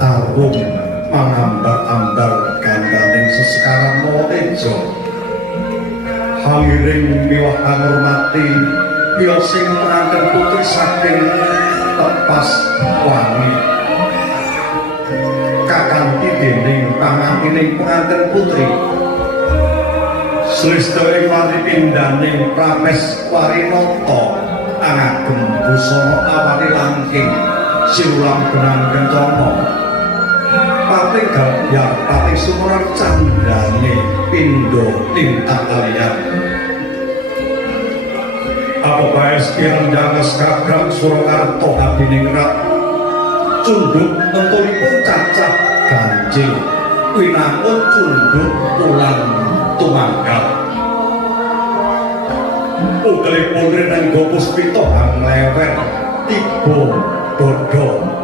arum mangambar-ambar gandaning sesekaran motejo hangiring miwah ngurmati ya sing pengantin putri saking tepas wangi kakanthi dening pangantining pengantin putri Srista ing wali pindhaning Prames Warinata angagem busana awani langking siulang benang kencana pati gabyar pati sumurar candane pindha tintang kaliyan apa bae sekiranya gagang Surakarta abiningrat cundhuk tentunipun cacah ganjil winangun cundhuk ulang tumanggal ugelipun rinengga puspita hang lewer tiba bodho